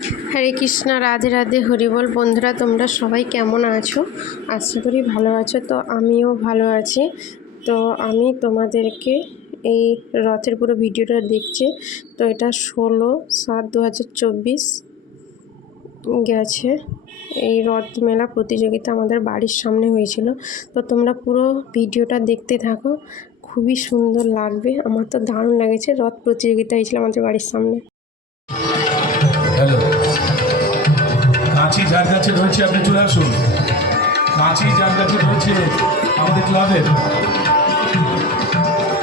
হরে কৃষ্ণা, রাধে রাধে হরিবল বন্ধুরা, তোমরা সবাই কেমন আছো? আশা করি ভালো আছো। তো আমিও ভালো আছি। তো আমি তোমাদেরকে এই রথের পুরো ভিডিওটা দেখছি। তো এটা ষোলো সাত দু গেছে। এই রথ মেলা প্রতিযোগিতা আমাদের বাড়ির সামনে হয়েছিল। তো তোমরা পুরো ভিডিওটা দেখতে থাকো। খুবই সুন্দর লাগবে। আমার তো দারুণ লেগেছে। রথ প্রতিযোগিতা হয়েছিল আমাদের বাড়ির সামনে। কাঁচি যার কাছে রয়েছে, আপনি চলে আসুন। কাঁচি যার কাছে রয়েছে আমাদের ক্লাবের।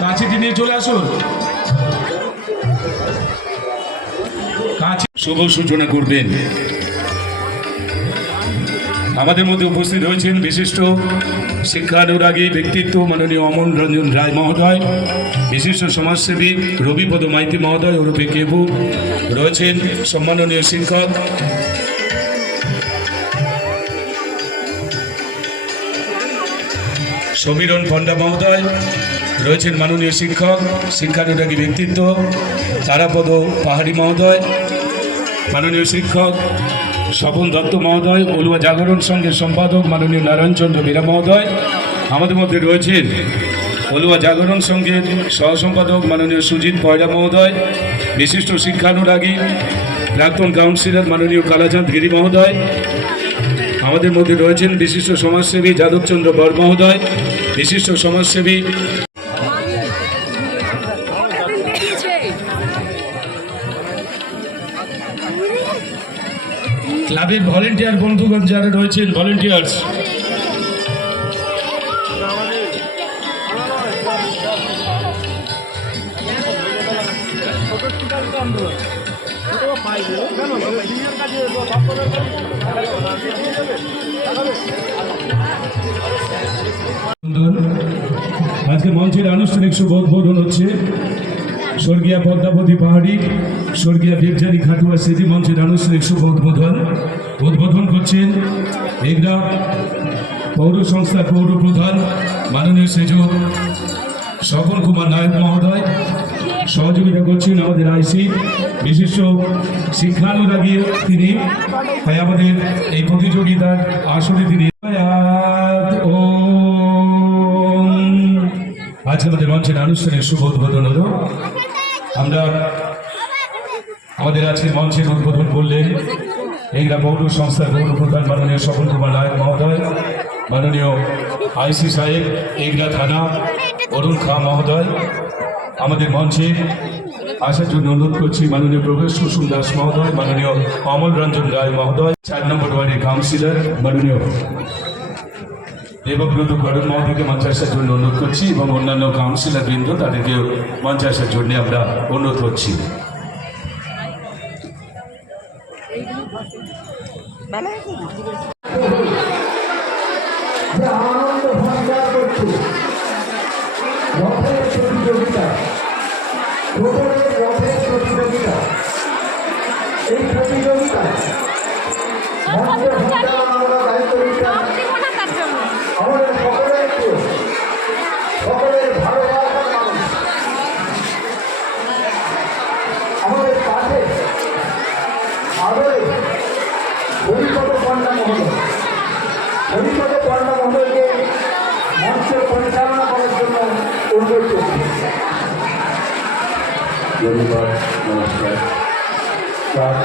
কাঁচিটি নিয়ে চলে আসুন। শুভ সূচনা করবেন। আমাদের মধ্যে উপস্থিত রয়েছেন বিশিষ্ট শিক্ষানুরাগী ব্যক্তিত্ব মাননীয় অমন রঞ্জন রায় মহোদয়, বিশিষ্ট সমাজসেবী রবিপদ মাইতি মহোদয় ওরফে কেবু, রয়েছেন সম্মাননীয় শিক্ষক সমীরণ পণ্ডা মহোদয়, রয়েছেন মাননীয় শিক্ষক, শিক্ষানুরাগী ব্যক্তিত্ব, তারাপদ পাহাড়ি মহোদয়, মাননীয় শিক্ষক স্বপন দত্ত মহোদয় অলুয়া জাগরণ সংঘের সম্পাদক মাননীয় নারায়ণচন্দ্র বীরা মহোদয়, আমাদের মধ্যে রয়েছেন অলুয়া জাগরণ সংঘের সহ সম্পাদক মাননীয় সুজিত পয়রা মহোদয়, বিশিষ্ট শিক্ষানুরাগী, প্রাক্তন কাউন্সিলর মাননীয় কালাচাঁদ গিরি মহোদয় আমাদের মধ্যে রয়েছেন বিশিষ্ট সমাজসেবী যাদবচন্দ্র বর মহোদয়, বিশিষ্ট সমাজসেবী ক্লাবের ভলেন্টিয়ার বন্ধুগণ যারা রয়েছেন, ভলেন্টিয়ার্স। আজকে মঞ্চের আনুষ্ঠানিক শুভ উদ্বোধন হচ্ছে স্বর্গীয় পদ্মাবতী পাহাড়ি, স্বর্গীয় দেবজানী খাটুয়া স্মৃতি মঞ্চের আনুষ্ঠানিক শুভ উদ্বোধন। উদ্বোধন করছেন এগরা পৌর সংস্থার পৌর প্রধান মাননীয় সেজক স্বপন কুমার নায়ক মহোদয়। সহযোগিতা করছেন আমাদের আইসি। বিশিষ্ট শিক্ষানুরাগী তিনি, তাই আমাদের এই প্রতিযোগিতার আসলে তিনি। ওম। আজকে আমাদের মঞ্চের আনুষ্ঠানিক শুভ উদ্বোধন হলো। আমরা আমাদের আজকের মঞ্চের উদ্বোধন করলেন এইরা পৌর সংস্থার পৌর প্রধান মাননীয় স্বপন কুমার নায়ক মহোদয়, মাননীয় আইসি সাহেব, এগরা থানা অরুণ খা মহোদয় আমাদের মঞ্চে আসার জন্য অনুরোধ করছি মাননীয় প্রবেশ কুসুম দাস মহোদয়, মাননীয় অমল রঞ্জন রায় মহোদয়, চার নম্বর ওয়ার্ডের কাউন্সিলর, মাননীয় দেবব্রত করণ মহোদয়কে মঞ্চে আসার জন্য অনুরোধ করছি এবং অন্যান্য কাউন্সিলর বৃন্দ তাদেরকেও মঞ্চে আসার জন্য আমরা অনুরোধ করছি। অনুরোধ করছি ধন্যবাদ নমস্কার তার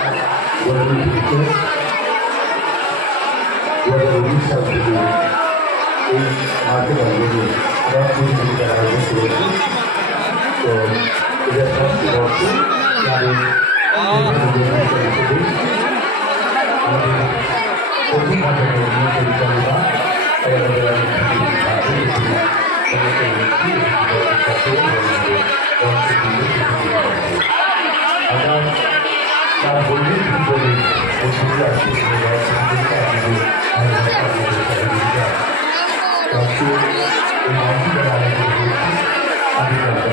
তার বললেন বলে আলোচনা করছি আমি আমরা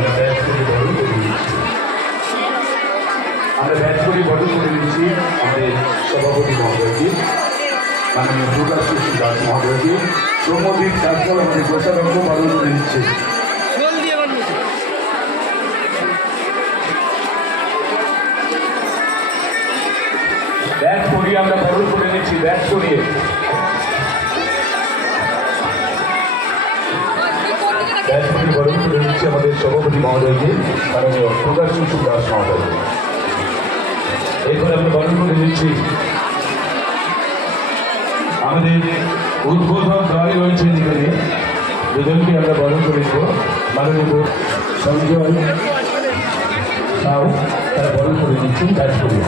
করে আমাদের সভাপতি মহোদয়কে মাননীয় কৃষ্ণ দাস মহোদয়কে সৌম্যদীপ তারপর আমাদের কোষাধ্যক্ষ বরণ করে দিচ্ছে। করিয়ে আমরা বরণ করে নিচ্ছি ব্যাচ করিয়ে ব্যাচ করিয়ে বরণ করে নিচ্ছি আমাদের সভাপতি মহোদয়কে মাননীয় প্রকাশ কৃষ্ণ দাস মহোদয়কে। এরপর আমরা বরণ করে দিচ্ছি আমাদের উদ্বোধক দল রয়েছে এখানে। দুজনকে আমরা বরণ করে দেবো মাননীয় সঞ্জয় তারা বরণ করে দিচ্ছেন কাজ করিয়ে।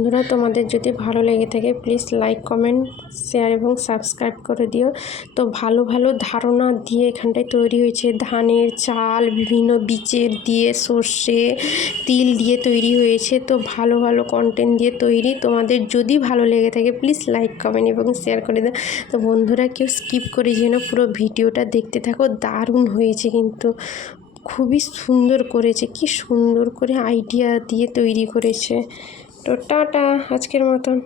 বন্ধুরা, তোমাদের যদি ভালো লেগে থাকে প্লিজ লাইক কমেন্ট শেয়ার এবং সাবস্ক্রাইব করে দিও। তো ভালো ভালো ধারণা দিয়ে এখানটায় তৈরি হয়েছে। ধানের চাল বিভিন্ন বীজের দিয়ে, সর্ষে, তিল দিয়ে তৈরি হয়েছে। তো ভালো ভালো কন্টেন্ট দিয়ে তৈরি। তোমাদের যদি ভালো লেগে থাকে প্লিজ লাইক কমেন্ট এবং শেয়ার করে দাও। তো বন্ধুরা, কেউ স্কিপ করে যেন পুরো ভিডিওটা দেখতে থাকো। দারুণ হয়েছে কিন্তু। খুবই সুন্দর করেছে। কি সুন্দর করে আইডিয়া দিয়ে তৈরি করেছে। তো টাটা আজকের মতন।